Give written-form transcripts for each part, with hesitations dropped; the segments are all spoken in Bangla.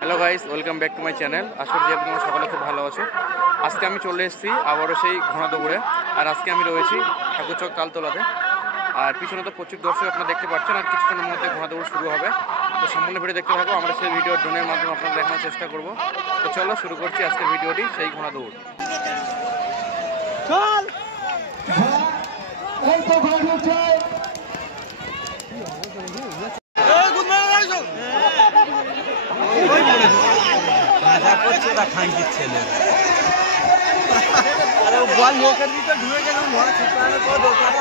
Hello guys, welcome back to my channel. আশা করি তোমরা সকলে খুব ভালো আছো। আজকে আমি চলে এসেছি আবারও সেই ঘোড়া দৌড়ে। আর আজকে আমি রয়েছি ঠাকুরচক তালতলাতে। আর পিছনে তো প্রচুর দর্শক আপনারা দেখতে পাচ্ছেন। আর কিছুক্ষণের মধ্যে ঘোড়া দৌড় শুরু হবে। তো সম্পূর্ণ ভিডিও দেখতে থাকো। আমরা সেই ভিডিও ড্রোনের মাধ্যমে আপনাদের দেখানোর চেষ্টা করব। তো চলো শুরু করছি আজকের ভিডিওটি, সেই ঘোড়া দৌড়। খানকির ছেলে আরে বল মুখের ভিতরে ঢুকে গেল মরা ছোটখাটো কো দোকান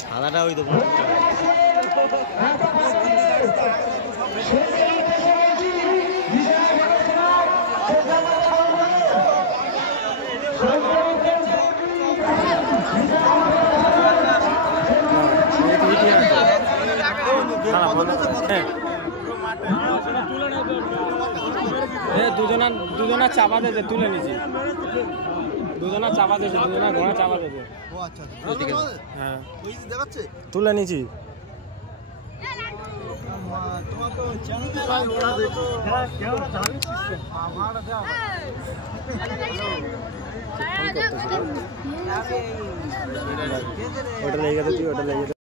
সাদাটা ওই দেবো দুজনা চাপা দিতে তুলে নিছি, দুজনা চাপা দিয়েছে, দুজনা ঘোড়া চাপা দিয়েছে। হ্যাঁ তুলে নিছি। ওটা লেগে গেছে, তুই ওটা লেগে